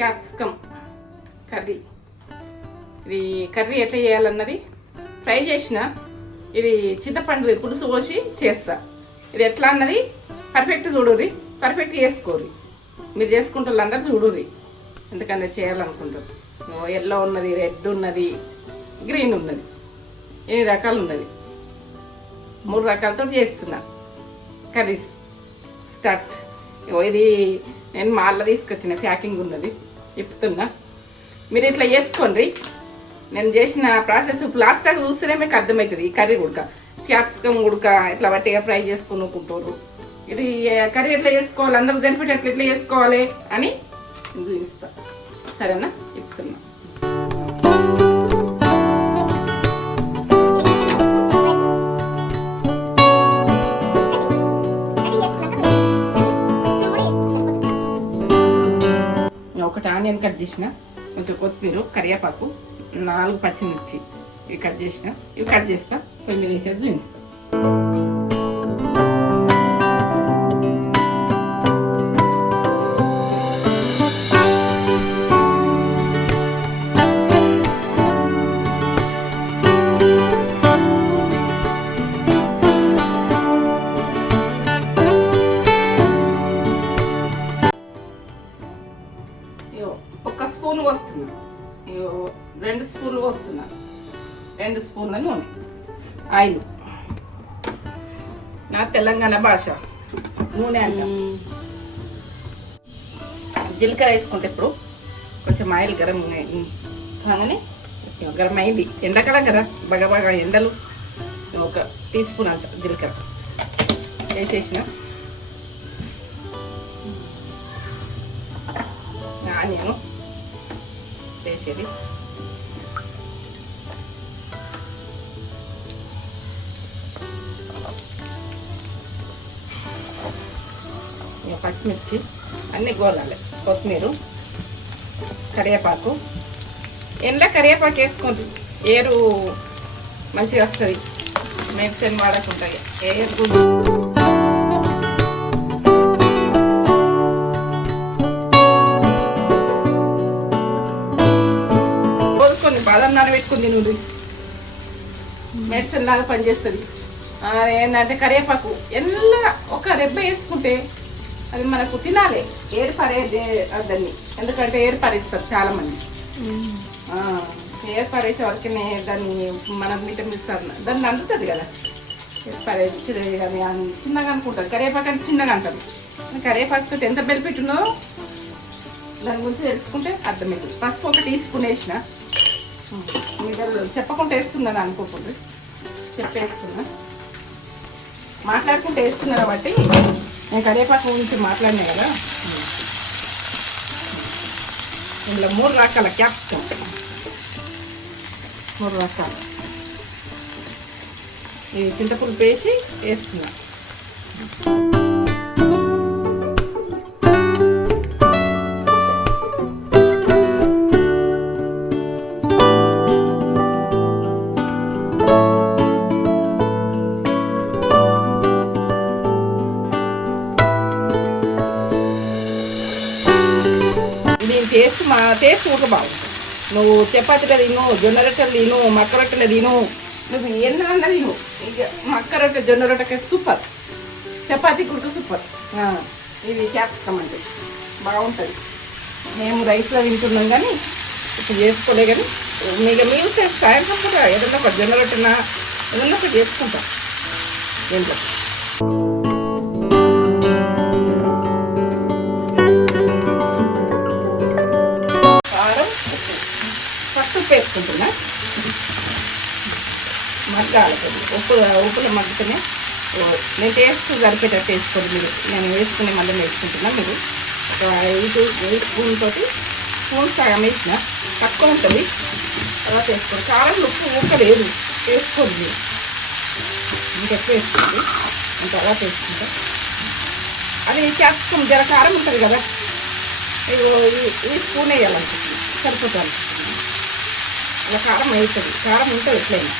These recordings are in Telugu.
Capsicum curry. ఇది కర్రీ ఎట్లా చేయాలన్నది ఫ్రై చేసిన, ఇది చింతపండు పులుసు పోసి చేస్తా. ఇది ఎట్లా అన్నది పర్ఫెక్ట్ చూడుర్రి, పర్ఫెక్ట్ చేసుకోర్రి. మీరు చేసుకుంటారు అందరు చూడుర్రి, ఎందుకంటే చేయాలనుకుంటారు. ఎల్లో ఉన్నది, రెడ్ ఉన్నది, గ్రీన్ ఉన్నది, 8 రకాలు ఉన్నది. 3 రకాలతో చేస్తున్నా కర్రీస్. స్టార్ట్. ఇది నేను మాల్లో తీసుకొచ్చిన ప్యాకింగ్ ఉన్నది, ఇప్పుతున్నా. మీరు ఇట్లా చేసుకోండి. నేను చేసిన ప్రాసెస్ లాస్ట్ టైం చూస్తేనే మీకు అర్థమవుతుంది. ఈ కర్రీ ఉడక క్యాప్సికమ్ ఉడక ఇట్లా బట్టిగా ఫ్రై చేసుకునుకుంటారు. ఇది కర్రీ ఎట్లా చేసుకోవాలి, అందరూ బెనిఫిట్ ఎట్లా చేసుకోవాలి అని చూపిస్తా. సరేనా? ఇప్పుతున్నా. ఒకటి ఆనియన్ కట్ చేసిన, కొంచెం కొత్తిమీర, కరివేపాకు, 4 పచ్చిమిర్చి ఇవి కట్ చేసిన. ఇవి కట్ చేస్తా, పొయ్యి మీద వేసేది చూపిస్తా. ఒక స్పూన్ పోస్తున్నా, 2 స్పూన్లు పోస్తున్నా. 2 స్పూన్ల నూనె, ఆయిల్. నా తెలంగాణ భాష నూనె అంట. జీలకర్ర వేసుకుంటే ఇప్పుడు కొంచెం ఆయిల్ గరం కాగానే గరం అయింది. ఎండాకాలం కదా, బాగా ఎండలు. 1 టీ స్పూన్ అంట జీలకర్ర వేసేసిన. ఆనియన్ వేసేది, పచ్చిమిర్చి అన్నీ గోలాలి, కొత్తిమీర, కరివేపాకు. ఎండ్ల కరివేపాకు వేసుకోండి, ఏరు మంచిగా వస్తుంది. మెడిసిన్ వాడకుంటాయి ఏరు. బాదం నానబెట్టుకుంది నూనె, మెడిసిన్ లాగా పనిచేస్తుంది. ఏంటంటే కరివేపాకు ఎల్లా ఒక రెబ్బ వేసుకుంటే అది మనకు తినాలి. ఏరు పరేది దాన్ని, ఎందుకంటే ఏరు పరేస్తారు చాలా మంది. ఏరు పరేసే వరకునే దాన్ని మనం విటమిన్స్ దాన్ని అందుతుంది కదా. ఏరు పరేది కానీ చిన్నగా అనుకుంటారు, కరివేపాకు అంటే చిన్నగా అంటారు. కరివేపాకుతో ఎంత బెనిఫిట్ ఉన్నదో దాని గురించి తెలుసుకుంటే అర్థమవుతుంది. పసుపు 1 టీ స్పూన్ వేసిన. మీరు చెప్పకుండా వేస్తున్నాను అనుకోకుండా చెప్పేస్తున్నా, మాట్లాడుకుంటూ వేస్తున్నా కాబట్టి. నేను కరివేపాకు గురించి మాట్లాడినా కదా. ఇందులో 3 రకాల క్యాప్సికమ్, 3 రకాలు. ఈ చింతపులుసు వేసి వేస్తున్నా. టేస్ట్ ఒక బాగుంటుంది. నువ్వు చపాతీలో తిను, జొన్న రొట్టెలు తిను, మక్క రొట్టెలు తిను, నువ్వు ఎన్నన్నా తిను. ఇక మక్క రొట్టె, జొన్న రొట్టెకి సూపర్, చపాతీ కూడా సూపర్. ఇది క్యాప్సికమ్ అంటే బాగుంటుంది. మేము రైస్లో తింటున్నాం కానీ ఇప్పుడు చేసుకోలే. కానీ మీరు సాయంత్రం కూడా ఏదన్నా ఒక జొన్న రొట్టెనా ఏదన్నా ఒకటి చేసుకుంటాం దీంట్లో. వేసుకుంటున్నా మగ్గాలి. ఉప్పులో మగ్గుతూనే నేను టేస్ట్ సరిపేటట్టు వేసుకోండి మీరు. నేను వేసుకుని మళ్ళీ వేసుకుంటున్నా. మీరు ఒక 8 స్పూన్ తోటి స్పూన్ సగం వేసిన తక్కువ ఉంటుంది. తర్వాత వేసుకోండి. కారం ఉప్పు ఊకలేదు వేసుకోండి, ఇంకెక్కువ వేసుకోండి. నేను తర్వాత వేసుకుంటా. అది క్యాప్సికమ్ జర కారం ఉంటుంది కదా, ఈ స్పూన్ వేయాలనుకుంటున్నాను, సరిపోతుంది. అలా కారం వేస్తుంది, కారం ఉంటుంది ఎట్లయినా.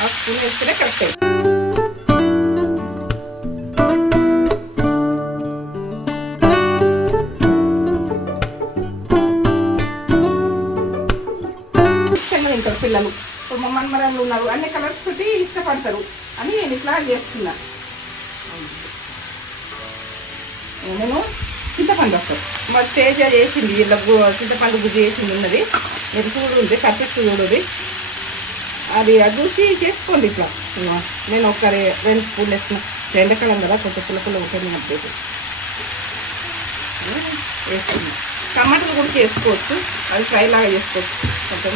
ఆ స్పూన్ వేస్తేనే కరెక్ట్ అయింది. పిల్లలు, ఇప్పుడు మా మన్మరాళ్ళు ఉన్నారు, అన్ని కలర్స్ తోటి ఇష్టపడతారు అని నేను ఇట్లా చేస్తున్నా. నేను చింతపండు వస్తాను మా తేజ చేసింది, ఇలా చింతపండు గుజ్జు చేసింది ఉన్నది, మీరు చూడండి పర్ఫెక్ట్ చూడండి, అది చూసి చేసుకోండి. ఇట్లా నేను ఒక 2 స్పూన్లు వేసిన, ఎండాకాలం కదా కొంచెం పుల్ల ఉంటుంది అప్పుడు వేసుకున్నాను. టమాటాలు కూడా చేసుకోవచ్చు, అది ఫ్రై లాగా చేసుకోవచ్చు కొంచెం.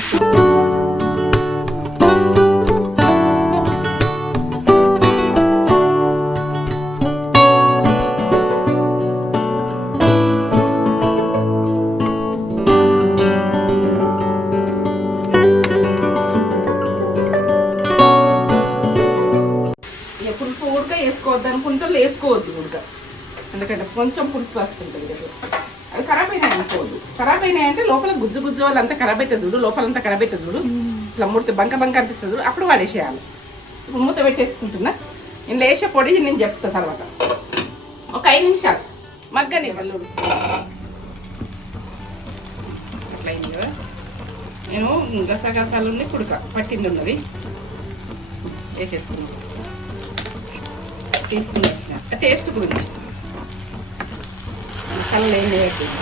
పులుపు ఉడక వేసుకోవద్దు అనుకుంటే వేసుకోవద్దు ఉడక, ఎందుకంటే కొంచెం పులుపు వస్తుంటుంది కదా, అది ఖరాబ్ అయినాయి అనుకోవద్దు. ఖరాబ్ అయినాయంటే లోపల గుజ్జు గుజ్జు వాళ్ళు అంతా ఖరాబ్ అవుతుంది చూడు, లోపలంతా ఖరాబ్ అవుతుంది చూడు, ఇట్లా ముడితే బంక అనిపిస్తుంది చూడు, అప్పుడు వాడేసేయాలి. ఇప్పుడు మూత పెట్టేసుకుంటున్నా, నేను లేచే పొడి నేను చెప్తా తర్వాత. ఒక 5 నిమిషాలు మగ్గని వల్లుడు అట్లా అయింది కదా. నేను గసగసాలుండి కుడక పట్టింది ఉన్నది వేసేస్తున్నాను, తీసుకుని వచ్చిన టేస్ట్ గురించి మసాలాలు ఏం వేయట్లేదు.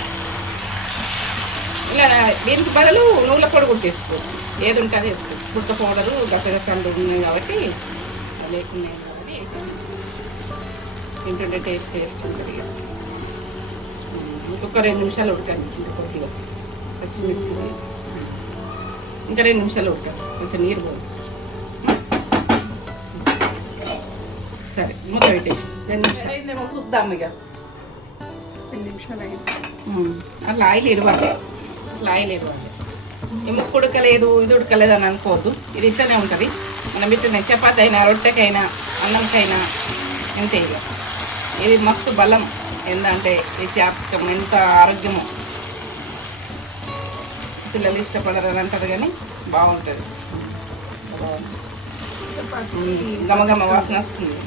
ఇలా దీనికి బదులు నువ్వుల పొడి కూడా వేసుకోవచ్చు, ఏది ఉంటే అది వేసుకోవచ్చు. పుట్ట పౌడరు గసగసాలు ఉన్నాయి కాబట్టి లేకున్నాయి కాబట్టి వేసాను, తింటుంటే టేస్ట్ ఉంటుంది. ఇంకొక 2 నిమిషాలు ఉడకాలి, ఇంకా కొద్దిగా పచ్చిమిర్చి ఇంకా 2 నిమిషాలు ఉడకాలి, కొంచెం నీరు పోదు. సరే మూత పెట్టేసి 2 నిమిషాలు అయిందేమో చూద్దాం. ఇక 2 నిమిషాలు అయింది. అట్లా ఆయిల్ ఇరవాలి, అట్లా ఆయిల్ ఇరవాలి. ఈ ముక్కు ఉడకలేదు ఇది ఉడకలేదు అని అనుకోవద్దు, ఇది ఇట్లనే ఉంటుంది. మనం ఇట్లనే చపాతి అయినా రొట్టెకైనా అన్నంకైనా ఎంత ఇక ఇది మస్తు బలం. ఏంటంటే ఈ క్యాప్సికం ఎంత ఆరోగ్యమో, పిల్లలు ఇష్టపడరు అని అంటారు కానీ బాగుంటుంది, గమగమ వాసన వస్తుంది.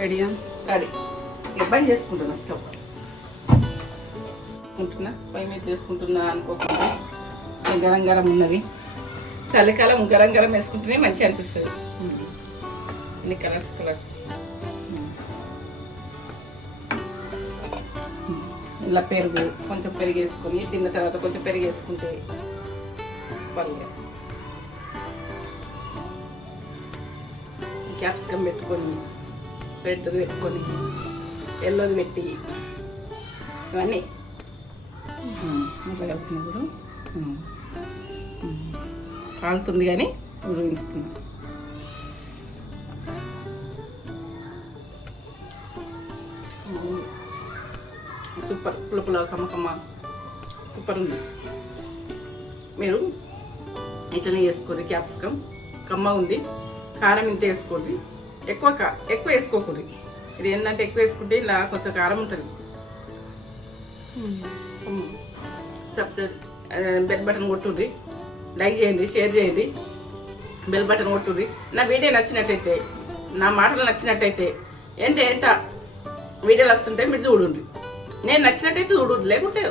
రెడీయా? రెడీ. బంద్ చేసుకుంటున్నా, స్టవ్ చేసుకుంటున్నా, పొయ్యి మీద చేసుకుంటున్నా అనుకోకుండా. గరం గరం ఉన్నది, చలికాలం గరం గరం వేసుకుంటేనే మంచిగా అనిపిస్తుంది. ఇన్ని కలర్స్ ఇలా పెరుగు కొంచెం పెరుగు వేసుకొని తిన్న తర్వాత కొంచెం పెరుగు వేసుకుంటే పర్లేదు. క్యాప్సికమ్ పెట్టుకొని, రెడ్ పెట్టుకొని, ఎల్లోది పెట్టి ఇవన్నీ అట్లా కలిపినప్పుడు కాలుతుంది కానీ ఉపయోగిస్తున్నా. సూపర్, పులుపులో కమ్మకమ్మ సూపర్ ఉంది. మీరు ఇట్లనే చేసుకోండి, క్యాప్సికమ్ కమ్మ ఉంది, కారం ఇంత వేసుకోండి, ఎక్కువ వేసుకోకూడదు. ఇది ఏంటంటే ఎక్కువ వేసుకుంటే ఇలా కొంచెం కారం ఉంటుంది. సబ్స్క్రైబ్, బెల్ బటన్ కొట్టుర్రి, లైక్ చేయండి, షేర్ చేయండి, బెల్ బటన్ కొట్టుర్రి. నా వీడియో నచ్చినట్టయితే, నా మాటలు నచ్చినట్టయితే, ఏంట వీడియోలు వస్తుంటే మీరు చూడండి. నేను నచ్చినట్టయితే చూడండి, లేకుంటే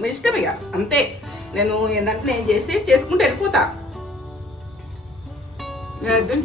మీ ఇష్టం ఇక అంతే. నేను ఏంటంటే నేను చేసుకుంటే వెళ్ళిపోతా. నేను